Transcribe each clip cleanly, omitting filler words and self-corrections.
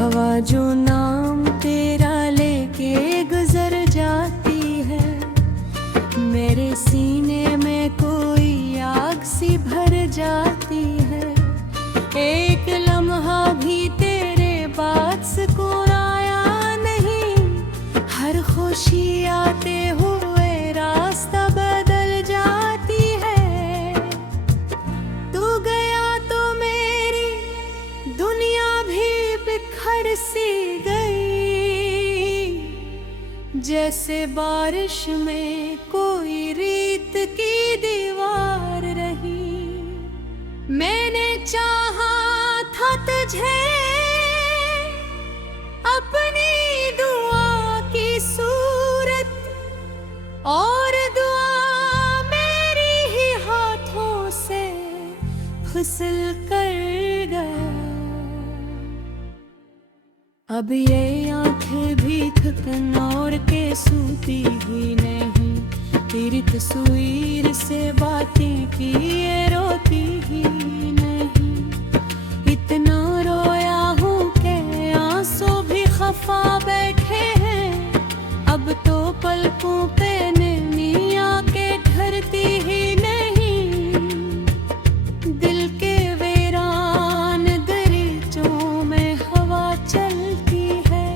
हवा जो नाम तेरा लेके गुजर जाती है, मेरे सीने में कोई आग सी भर जाती है। एक लम्हा भी तेरे बाद सुकून आया नहीं, हर खुशी आते हुए रास्ता बदल जाती है। तू गया तो मेरी दुनिया भी बिखर सी गई, जैसे बारिश में कोई रेत की दीवार रही। मैंने चाहा था तुझे अपनी दुआ की सूरत, और दुआ मेरी ही हाथों से फिसल कर गया। अब ये आंखें भी थकन और के सूती ही नहीं, तेरी तस्वीर से बातें किए रोती ही नहीं। इतना रोया हूँ कि आंसू भी खफा बैठे हैं, अब तो पलकों पे नैनी आके ठहरती ही नहीं। दिल के वीरान दरीचों में हवा चलती है,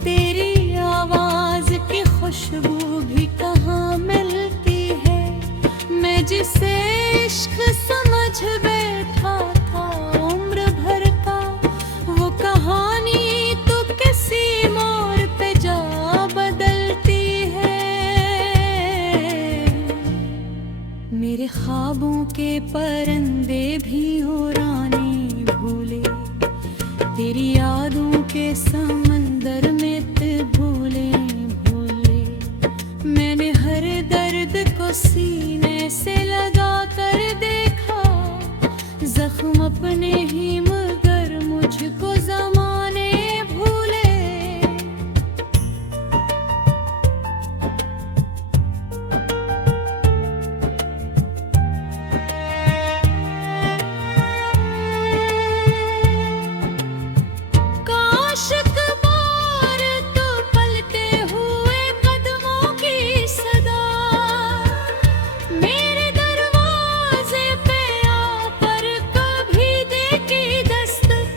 तेरी आवाज की खुशबू भी कहाँ मिलती है। मैं जिसे इश्क समझ बैठा था उम्र भर का, वो कहानी तो किसी मोड़ पे जा बदलती है। मेरे ख्वाबों के परंदे भी उड़ाने भूले, तेरी यादों के समंदर में ते भूले भूले। मैंने हर दर्द को सीने से लगा कर देखा, जख्म अपने ही मगर मुझको जमाने भूले। काश कबार तो पलते हुए कदमों की सदा मेरे दरवाजे पे आकर कभी देखी दस्तक।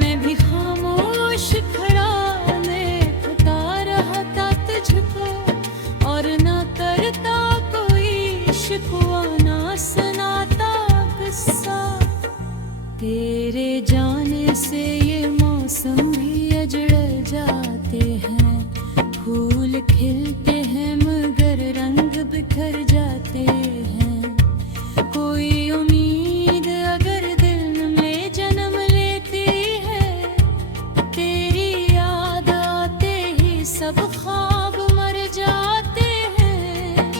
मैं भी खामोश खड़ा देखता रहा था तुझको, और ना करता कोई शिकवा ना सुनाता किस्सा। तेरे जाने से ये मौसम भी अजड़ जाते हैं, फूल खिलते हैं मगर रंग बिखर जाते हैं। कोई उम्मीद अगर दिल में जन्म लेती है, तेरी याद आते ही सब ख्वाब मर जाते हैं।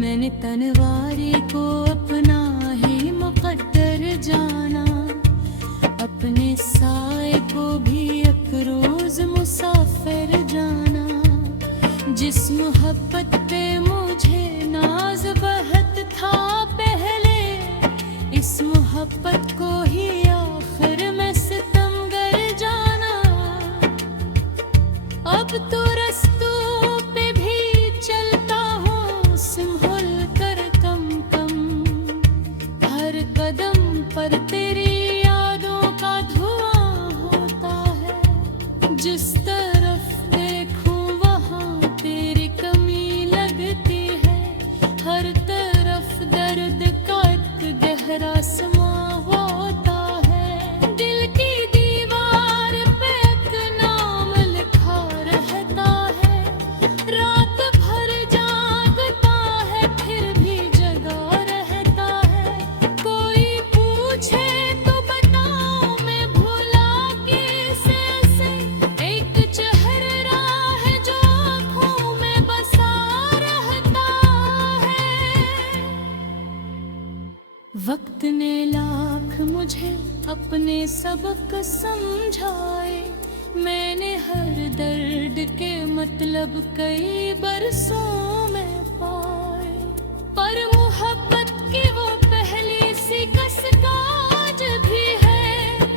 मैंने तनवारी को अपना ही मुकद्दर जाना, अपने साए को भी एक रोज मुसाफिर जाना। जिस मोहब्बत पे मुझे नाज बहत था पहले, इस मोहब्बत को ही आखिर में सितमगर जाना। अब तो रस्तों पे भी चलता हूँ संभल कर कम कम, हर कदम पर तेरी यादों का धुआं होता है। जिस तरफ देखूं वहाँ तेरी कमी लगती है, हर तरफ दर्द का एक गहरा समा होता है। दिल की दीवार पे एक नाम लिखा रहता है, रात भर जागता है फिर भी जगा रहता है। कोई पूछे तो बताऊं मैं भूला कैसे, एक चेहरा है जो आँखों में बसा रहता है। वक्त ने लाख मुझे अपने सबक समझाए, मैंने हर दर्द के मतलब कई बरसों में पाए। पर मोहब्बत की वो पहली सी कसक आज भी है,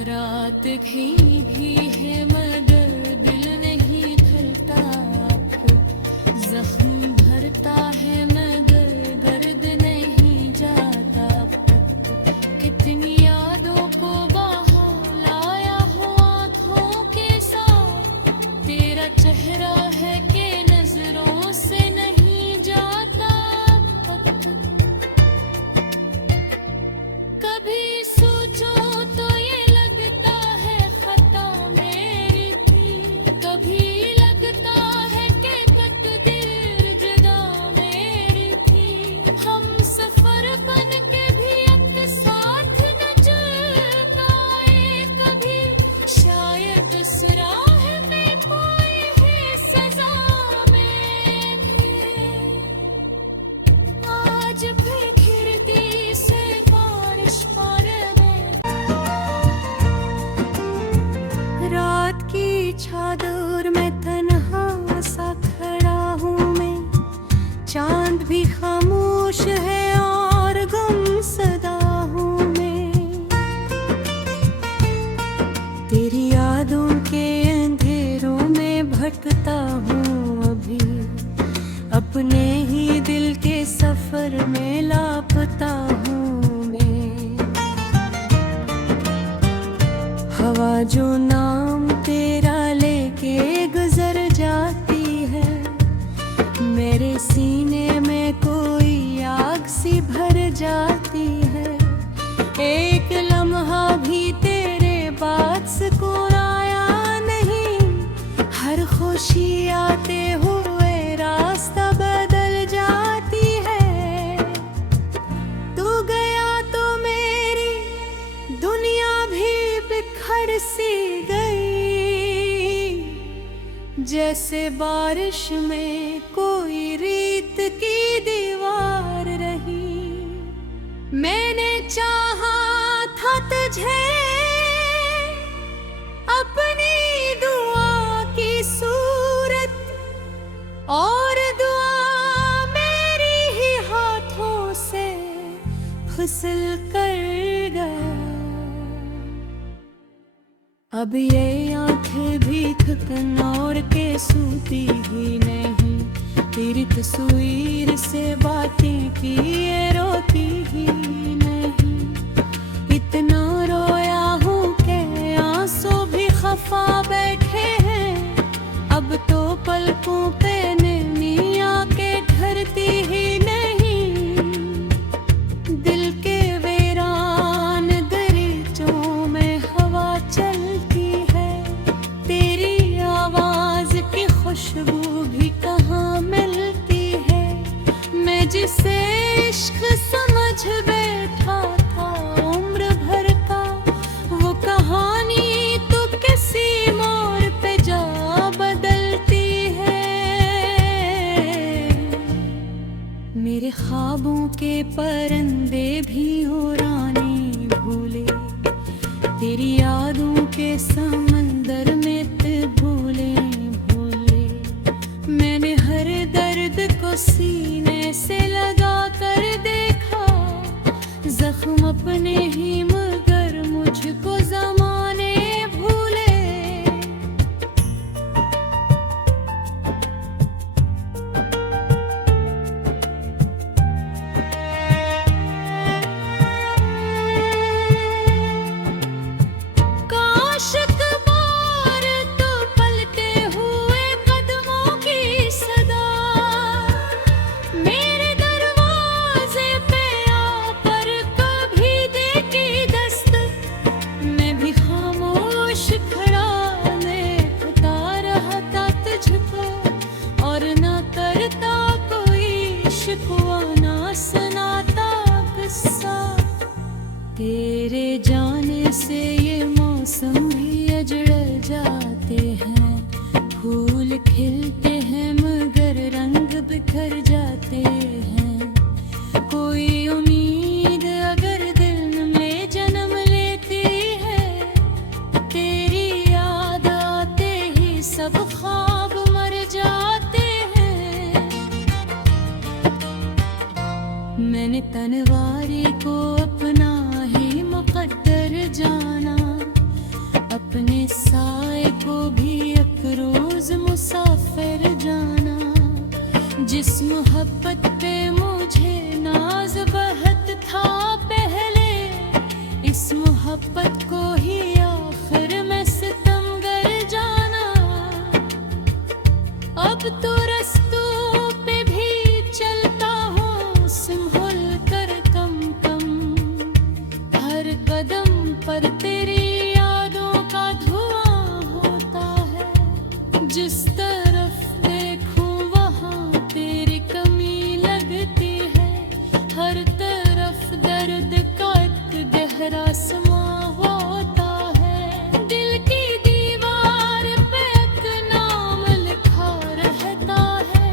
रात घी है मगर दिल नहीं धरता, जख्म भरता है मगर दर्द नहीं जाता। कितनी यादों को बहा लाया हो आँखों के साथ, तेरा चेहरा है कि नजरों से नहीं जाता। कभी सोचो तो ये लगता है खता मेरी थी, कभी लगता है कि तकदीर जुदा मेरी थी। हम सफर बन के भी एक साथ न चल पाए कभी, शायद उस राह में पाए है सजा में भी। आज फिर खिड़की से बारिश पर रात की चादर में तन्हा सा खड़ा हूँ मैं, चांद भी खामोश है और गुमसदा हूँ मैं। तेरी यादों के अंधेरों में भटकता हूँ अभी, अपने ही दिल के सफर में लापता हूँ मैं। हवा जो नाम तेरा लेके गुजर जाती है, मेरे सीने में कोई आग सी भर जाती है। एक लम्हा भी तेरे बाद सुकून आया नहीं, हर खुशी आते हुए रास्ता बदल जाती है। तू गया तो मेरी दुनिया भी बिखर सी गई, जैसे बारिश में कोई रेत की दीवार रही। मैंने चाहा था तुझे अपनी दुआ की सूरत, और दुआ मेरी ही हाथों से फिसल कर गया। अब ये आंखें भी थकन और के सूती ही नहीं, तेरी तस्वीर से बातें की ये रोती ही नहीं। इतना रोया हूँ कि आंसू भी खफा बैठे हैं, अब तो पलकों पे नैनिया के ढरती ही नहीं। दिल के वीरान दरीचों में हवा चलती है, तेरी आवाज की खुशबू भी कहाँ मिलती है। मैं जिसे इश्क समझ बैठा था उम्र भर का, वो कहानी तो किसी मोड़ पे जा बदलती है। मेरे ख्वाबों के परंदे भी उड़ाने भूले, तेरी यादों के समंदर में ते भूले भूले। मैंने हर दर्द को सीने से लगा कर देखा, जख्म अपने ही मगर मुझको जमाने भूले। काश कबार तो पलते हुए कदमों की सदा, मेरे दरवाजे पे आकर कभी देखी जिस मोहब्बत पे मुझे नाज बहत था पहले, इस मोहब्बत को ही आखिर में सितमगर जाना। अब तो रस्तों पे भी चलता हूँ संभल कर कम कम, हर कदम पर तेरी यादों का धुआं होता है। जिस तरफ देखूं वहाँ तेरी कमी लगती है, हर तरफ दर्द का एक गहरा समा होता है। दिल की दीवार पे एक नाम लिखा रहता है,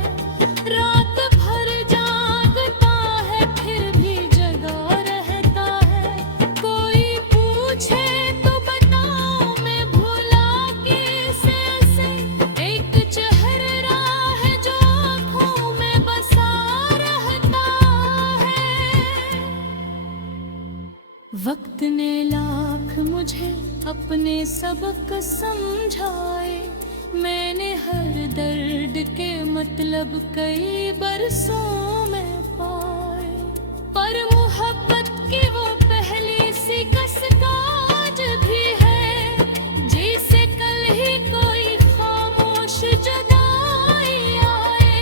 रात भर जागता है फिर भी जगा रहता है। कोई पूछे तो बताऊं मैं भुला कैसे, एक चेहरा है जो आँखों में बसा रहता है। वक्त ने लाख मुझे अपने सबक समझाए, मैंने हर दर्द के मतलब कई बरसों में पाए। पर मोहब्बत की वो पहली सी कसक आज भी है, जैसे कल ही कोई खामोश जुदाई आए।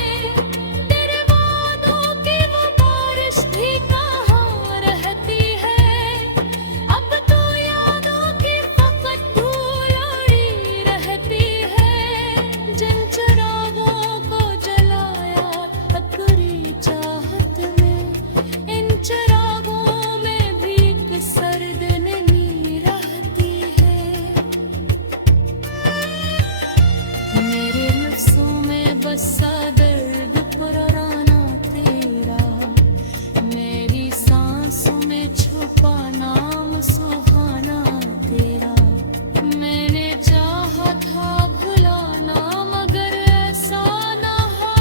तेरे वादों की वो बारिश भी कहाँ रहती है, अब तो यादों की फकत धूल उड़ी रहती है। जिन चिरागों को जलाया आखिरी चाहत में, इन चिरागों में भी एक सर्द नमी रहती है। मेरे लफ्ज़ों में बसा दर्द पुराना तेरा, मेरी सांसों में छुपा नाम सुहाना तेरा। मैंने चाहा था भुलाना मगर ऐसा ना हो,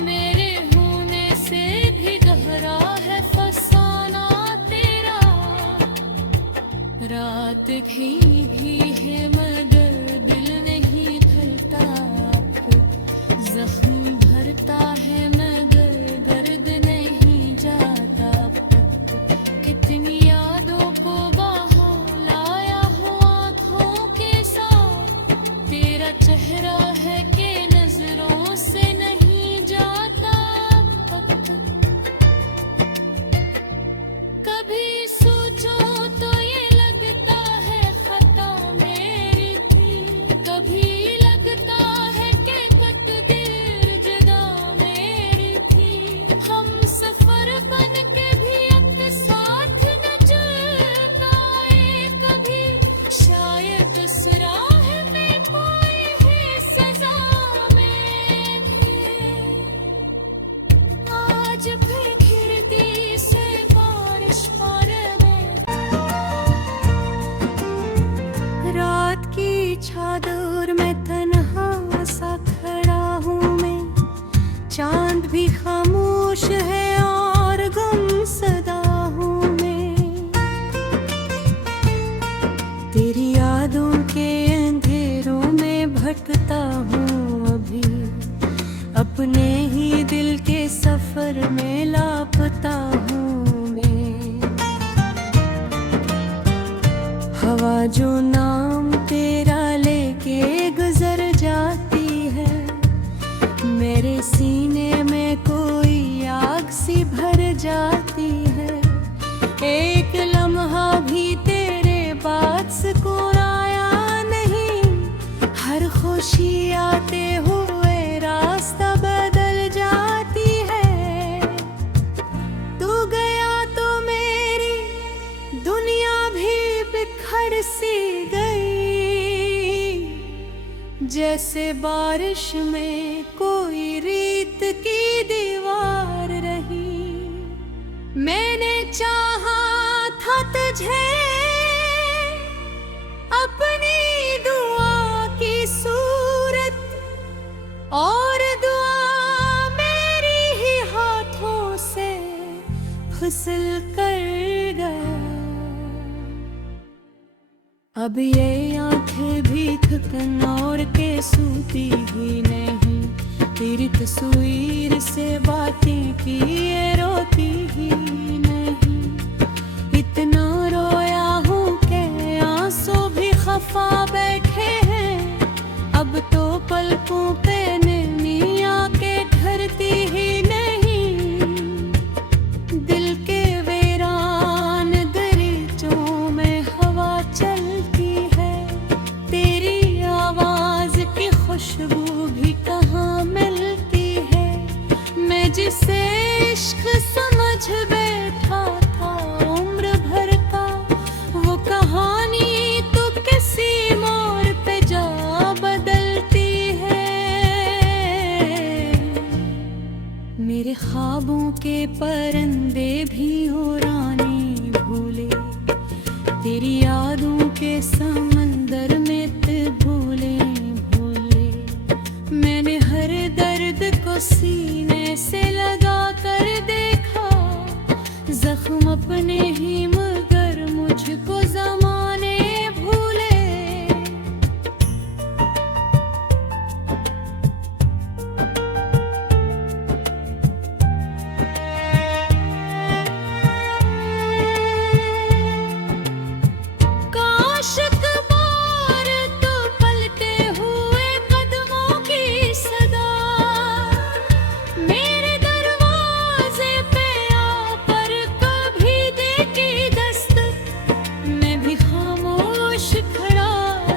मेरे होने से भी गहरा है फसाना तेरा। रात भी है मगर दिल नहीं धरता, जख्म भरता है मगर दर्द नहीं जाता। कितनी यादों को बहा लाया हूँ आँखों के साथ, तेरा चेहरा है कि नजरों से नहीं जाता। कभी सोचो तो ये लगता है खता मेरी थी, कभी लगता है कि तकदीर जुदा मेरी थी। हम सफर बन के भी एक साथ न चल पाए कभी, शायद उस राह में कोई ही सजा में थी। आज फिर खिड़की से बारिश पर रात की चादर में तन्हा सा खड़ा हूँ मैं, चांद भी खामोश है और गुमसदा हूँ मैं। तेरी यादों के अंधेरों में भटकता हूँ अभी, अपने ही दिल के सफर में लापता हूँ मैं। हवा जो नाम तेरा लेके गुजर जाती है, मेरे सीने में कोई आग सी भर जाती है। एक लम्हा भी तेरे बाद सुकून आया नहीं, हर खुशी आते हुए रास्ता बदल जाती है। तू गया तो मेरी दुनिया भी बिखर सी गई, जैसे बारिश में कोई रेत की दीवार रही। मैंने चाहा था तुझे अपनी दुआ की सूरत, और दुआ मेरी ही हाथों से फिसल कर गया। अब ये आंखें भी थकन और के सूती ही नहीं, तेरी तस्वीर से बातें किए रोती ही नहीं। इतना रोया हूँ कि आंसू भी खफा बैठे हैं। अब तो पलकों पे नैनिया के ठहरती ही नहीं। दिल के वीरान दरीचों में हवा चलती है। तेरी आवाज की खुशबू भी कहाँ मिलती है। मैं जिसे इश्क समझ बैठा था उम्र भर का, वो कहानी तो किसी मोड़ पे जा बदलती है। मेरे ख्वाबों के परंदे भी उड़ाने भूले, तेरी यादों के समंदर में ते भूले भूले। मैंने हर दर्द को सीने से लगा कर देखा, जख्म अपने ही मगर मुझको जमाने भूले। काश अखबार तो पलटे हुए कदमों की सदा मेरे दरवाजे पे आ पर कभी देखी दस्तक। मैं भी खामोश खड़ा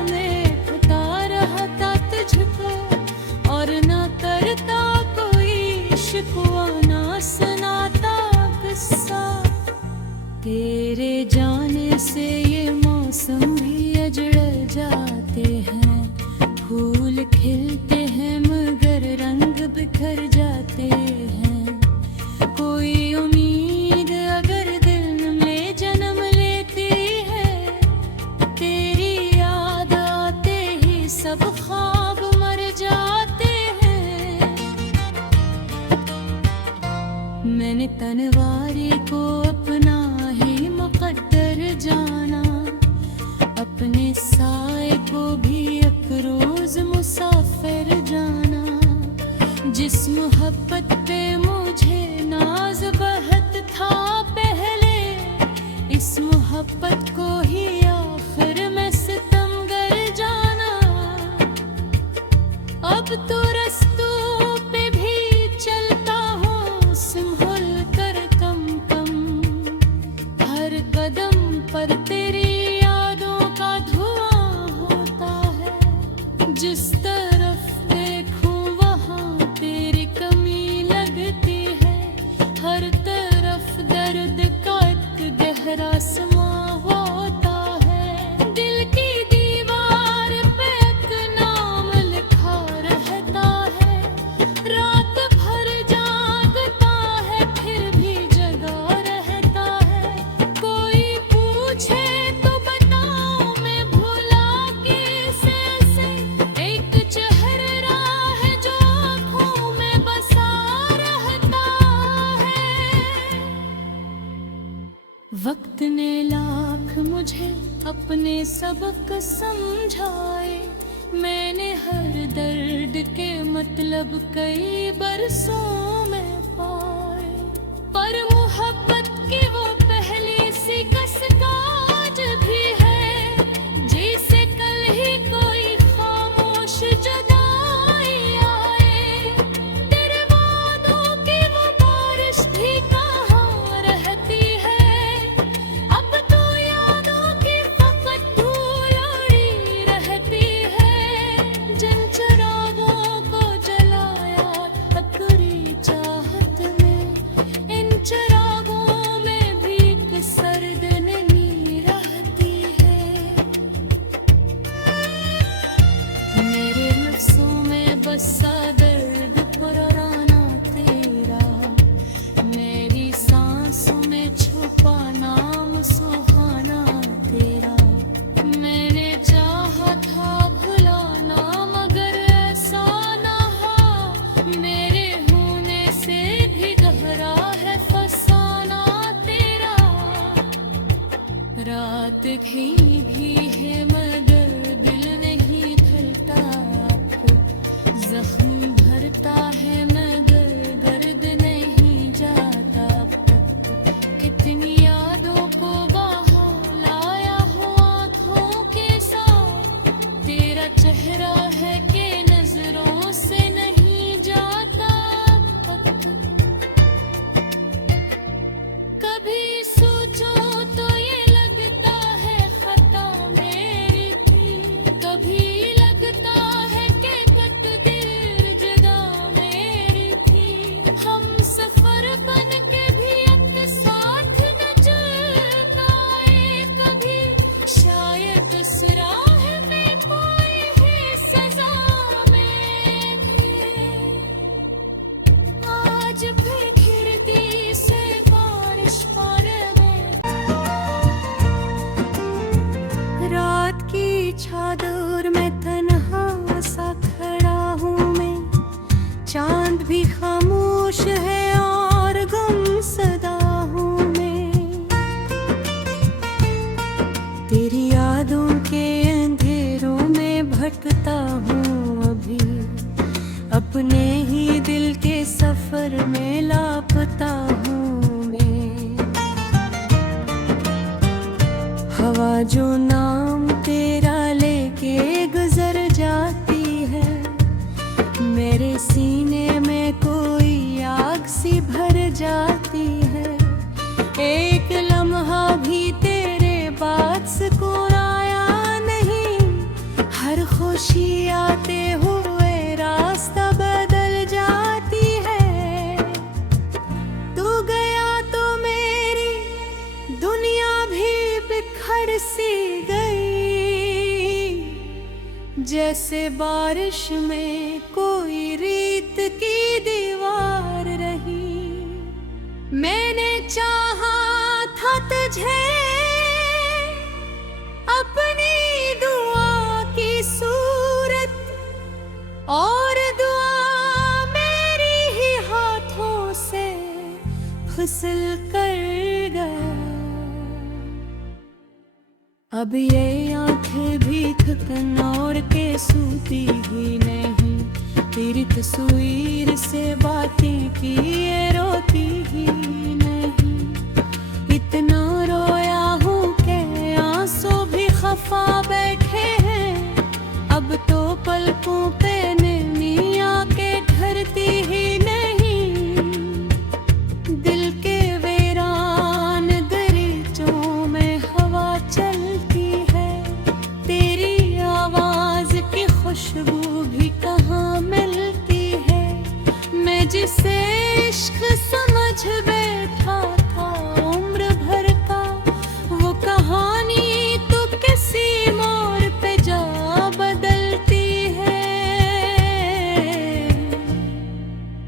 देखता रहा था तुझको, और ना करता कोई शिकवा ना सुनाता किस्सा। तेरे जाने से ये मौसम भी अजड़ जाते हैं। फूल खिलते हैं मगर रंग बिखर जाते हैं। कोई उम्मीद अगर दिल में जन्म लेती है, तेरी याद आते ही सब ख्वाब मर जाते हैं। मैंने तनवारी को अपना ही मुकद्दर जाना, अपने साए को भी एक रोज मुसाफिर जाना। जिस मोहब्बत पे मुझे नाज बहत था पहले, इस मोहब्बत को ही आखिर में सितमगर जाना। अब तो रस्तों पे भी चलता हूँ संभल कर कम कम, हर कदम पर तेरी यादों का धुआं होता है। जिस तरफ देखूं वहाँ तेरी कमी लगती है। हर तरफ दर्द का एक गहरा समा होता है। दिल की दीवार पे एक नाम लिखा रहता है। रात भर जागता है फिर भी जगा रहता है। कोई पूछे तो बताऊं मैं भूला कैसे, एक चेहरा है जो आँखों में बसा रहता है। वक्त ने लाख मुझे अपने सबक समझाए। मैंने हर दर्द के मतलब कई बरसों में पाए। पर मोहब्बत की वो पहली सी कसक आज भी है, जैसे कल ही कोई खामोश जुदाई आए। तेरे वादों की वो बारिश भी कहाँ रहती है। अब तो यादों की फकत धूल उड़ी रहती है। जिन चिरागों को जलाया आखिरी चाह तेरा चेहरा है कि नजरों से नहीं जाता वक्त। कभी सोचो तो ये लगता है खता मेरी थी, कभी लगता है कि तकदीर जुदा मेरी थी। हम सफर बन के भी एक साथ न चल पाए कभी, शायद उस राह में कोई है सजा में भी। आज भी खिड़की से बारिश पर रात की चादर में तन्हा सा खड़ा हूँ मैं, चांद भी खामोश है और गुमसदा हूँ मैं। तेरी यादों के अंधेरों में भटकता हूँ अभी, अपने ही दिल के सफर में लापता हूँ मैं। हवा जो नाम तेरा लेके गुजर जाती है, मेरे सीने में कोई आग सी भर जाती है। एक लम्हा भी तेरे बाद सुकून आया नहीं, हर खुशी आते हुए रास्ता बदल जाती है। तू गया तो मेरी दुनिया भी बिखर सी गई, जैसे बारिश में कोई रेत की दीवार रही। मैंने चाहा था तुझे अपनी दुआ की सूरत, और दुआ मेरी ही हाथों से फिसल कर गया। अब ये आंखें भी थकन और के सूती ही नहीं, तेरी तस्वीर से बातें की ये रोती ही नहीं। इतना रोया हूँ कि आंसू भी खफा बैठे हैं, अब तो पलकों पे नैनी आके ठहरती ही नहीं। दिल के वीरान दरीचों में हवा चलती है, तेरी आवाज की खुशबू भी कहाँ मिलती है। मैं जिसे इश्क समझ बैठा था उम्र भर का, वो कहानी तो किसी मोड़ पे जा बदलती है।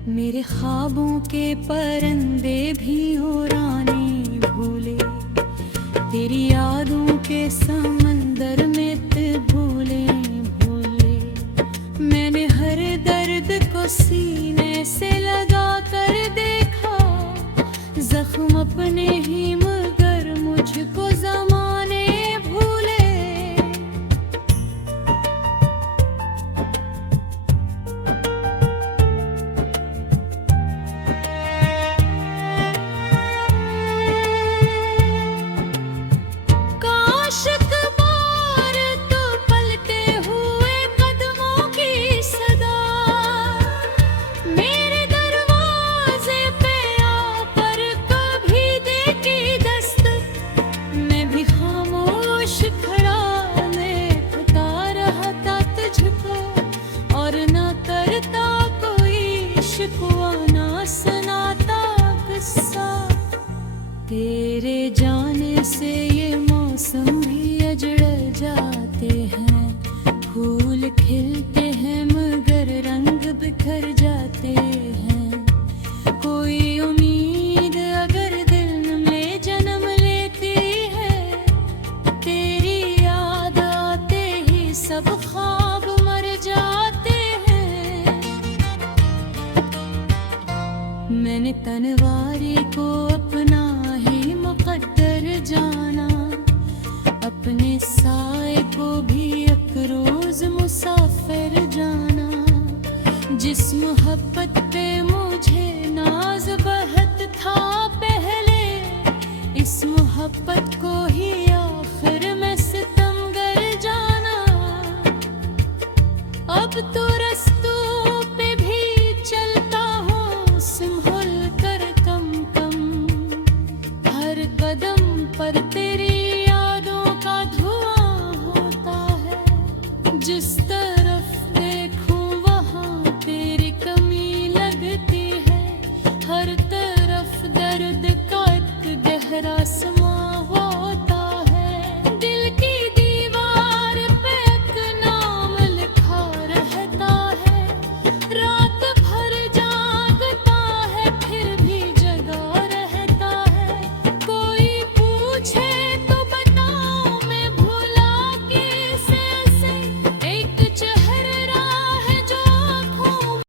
मेरे ख्वाबों के परंदे भी उड़ाने भूले, तेरी यादों के समंदर में ते भूले भूले। मैंने हर दर्द को सीने से लगा कर देखा, जख्म अपने ही मगर मुझको जमाने भूले। काश अखबार तो पलते हुए कदमों की सदा मेरे दरवाजे पे आ पर कभी देखी दस्तक। मैं भी खामोश खड़ा देखता रहा था तुझको, और ना करता कोई शिकवा ना सुनाता किस्सा। तेरे जाने से ये मौसम भी अजड़ जाते हैं, फूल खिलते हैं मगर रंग बिखर जाते हैं। कोई उम्मीद अगर दिल में जन्म लेती है, तेरी याद आते ही सब ख्वाब मर जाते हैं। मैंने तनवारी को अपना ही मुकद्दर जाना, अपने साए को भी एक रोज मुसाफिर जाना। जिस मोहब्बत पे मुझे नाज बहत था पहले, इस मोहब्बत को ही आखिर में सितमगर जाना। अब तो रस्तों पे भी चलता हूँ सिंहल कर कम कम, हर कदम पर तेरी यादों का धुआं होता है। जिस तरह